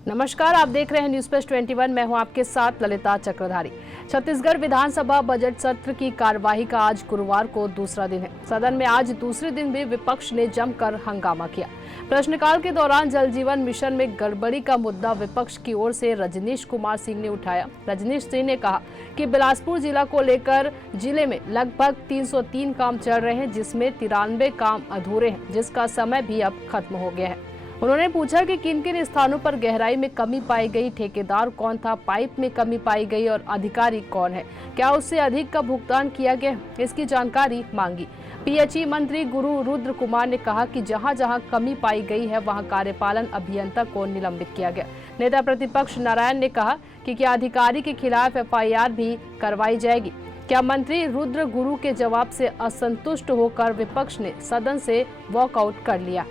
नमस्कार, आप देख रहे हैं न्यूज प्लस 21। मैं हूं आपके साथ ललिता चक्रधारी। छत्तीसगढ़ विधानसभा बजट सत्र की कार्यवाही का आज गुरुवार को दूसरा दिन है। सदन में आज दूसरे दिन भी विपक्ष ने जमकर हंगामा किया। प्रश्नकाल के दौरान जल जीवन मिशन में गड़बड़ी का मुद्दा विपक्ष की ओर से रजनीश कुमार सिंह ने उठाया। रजनीश सिंह ने कहा कि बिलासपुर जिला को लेकर जिले में लगभग 303 काम चल रहे हैं, जिसमें 93 काम अधूरे हैं, जिसका समय भी अब खत्म हो गया है। उन्होंने पूछा कि किन किन स्थानों पर गहराई में कमी पाई गई, ठेकेदार कौन था, पाइप में कमी पाई गई और अधिकारी कौन है, क्या उससे अधिक का भुगतान किया गया, इसकी जानकारी मांगी। पीएचई मंत्री गुरु रुद्र कुमार ने कहा कि जहां जहां कमी पाई गई है वहां कार्यपालन अभियंता को निलंबित किया गया। नेता प्रतिपक्ष नारायण ने कहा कि क्या अधिकारी के खिलाफ एफआईआर भी करवाई जाएगी। क्या मंत्री रुद्र गुरु के जवाब से असंतुष्ट होकर विपक्ष ने सदन से वॉकआउट कर लिया।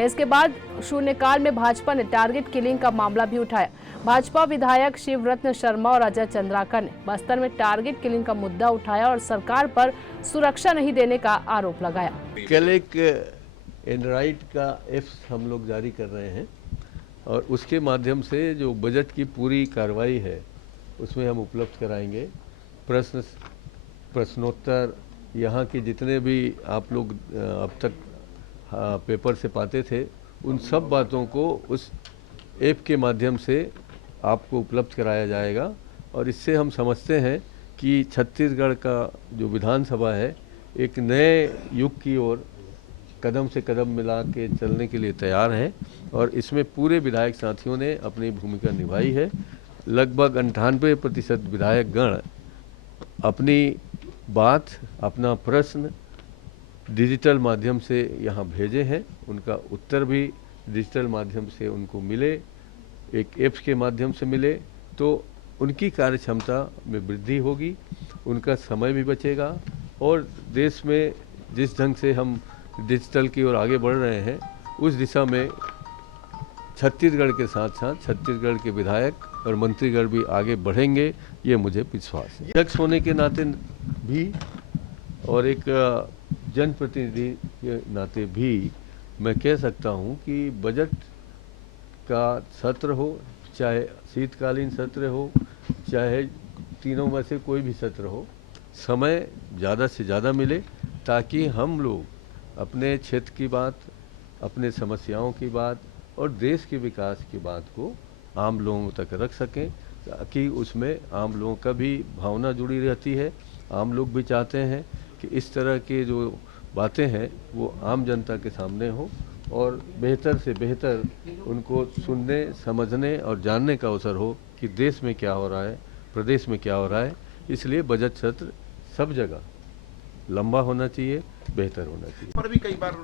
इसके बाद शून्यकाल में भाजपा ने टारगेट किलिंग का मामला भी उठाया। भाजपा विधायक शिवरत्न शर्मा और अजय चंद्राकर ने बस्तर में टारगेट किलिंग का मुद्दा उठाया और सरकार पर सुरक्षा नहीं देने का आरोप लगाया। कल एक एनराइट का एफ हम लोग जारी कर रहे हैं और उसके माध्यम से जो बजट की पूरी कार्रवाई है उसमें हम उपलब्ध कराएंगे। प्रश्नोत्तर यहाँ के जितने भी आप लोग अब तक पेपर से पाते थे, उन सब बातों को उस ऐप के माध्यम से आपको उपलब्ध कराया जाएगा। और इससे हम समझते हैं कि छत्तीसगढ़ का जो विधानसभा है एक नए युग की ओर कदम से कदम मिला के चलने के लिए तैयार है और इसमें पूरे विधायक साथियों ने अपनी भूमिका निभाई है। लगभग 98% विधायक गण अपनी बात, अपना प्रश्न डिजिटल माध्यम से यहाँ भेजे हैं। उनका उत्तर भी डिजिटल माध्यम से उनको मिले, एक ऐप्स के माध्यम से मिले, तो उनकी कार्य क्षमता में वृद्धि होगी, उनका समय भी बचेगा और देश में जिस ढंग से हम डिजिटल की ओर आगे बढ़ रहे हैं उस दिशा में छत्तीसगढ़ के साथ साथ छत्तीसगढ़ के विधायक और मंत्रीगण भी आगे बढ़ेंगे, ये मुझे विश्वास है। अध्यक्ष होने के नाते भी और एक जनप्रतिनिधि के नाते भी मैं कह सकता हूं कि बजट का सत्र हो, चाहे शीतकालीन सत्र हो, चाहे तीनों में से कोई भी सत्र हो, समय ज़्यादा से ज़्यादा मिले ताकि हम लोग अपने क्षेत्र की बात, अपने समस्याओं की बात और देश के विकास की बात को आम लोगों तक रख सकें, ताकि उसमें आम लोगों का भी भावना जुड़ी रहती है। आम लोग भी चाहते हैं कि इस तरह के जो बातें हैं वो आम जनता के सामने हो और बेहतर से बेहतर उनको सुनने, समझने और जानने का अवसर हो कि देश में क्या हो रहा है, प्रदेश में क्या हो रहा है। इसलिए बजट सत्र सब जगह लंबा होना चाहिए, बेहतर होना चाहिए। पर भी कई बार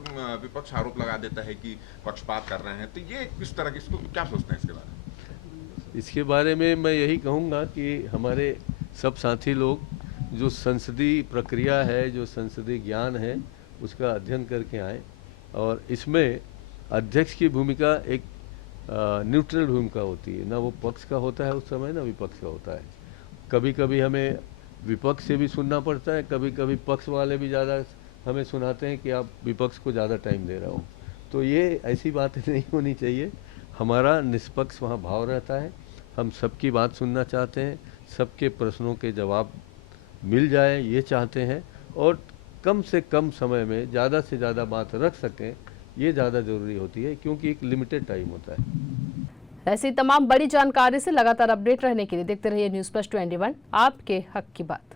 विपक्ष आरोप लगा देता है कि पक्षपात कर रहे हैं, तो ये किस तरह की, इसको क्या सोचते हैं इसके बारे में? इसके बारे में मैं यही कहूँगा कि हमारे सब साथी लोग जो संसदीय प्रक्रिया है, जो संसदीय ज्ञान है, उसका अध्ययन करके आए और इसमें अध्यक्ष की भूमिका एक न्यूट्रल भूमिका होती है, ना वो पक्ष का होता है उस समय, ना विपक्ष का होता है। कभी कभी हमें विपक्ष से भी सुनना पड़ता है, कभी कभी पक्ष वाले भी ज़्यादा हमें सुनाते हैं कि आप विपक्ष को ज़्यादा टाइम दे रहे हो। तो ये ऐसी बातें नहीं होनी चाहिए। हमारा निष्पक्ष वहाँ भाव रहता है, हम सबकी बात सुनना चाहते हैं, सबके प्रश्नों के जवाब मिल जाए ये चाहते हैं और कम से कम समय में ज़्यादा से ज़्यादा बात रख सकें, ये ज़्यादा ज़रूरी होती है क्योंकि एक लिमिटेड टाइम होता है। ऐसी तमाम बड़ी जानकारी से लगातार अपडेट रहने के लिए देखते रहिए न्यूज प्लस 21, आपके हक की बात।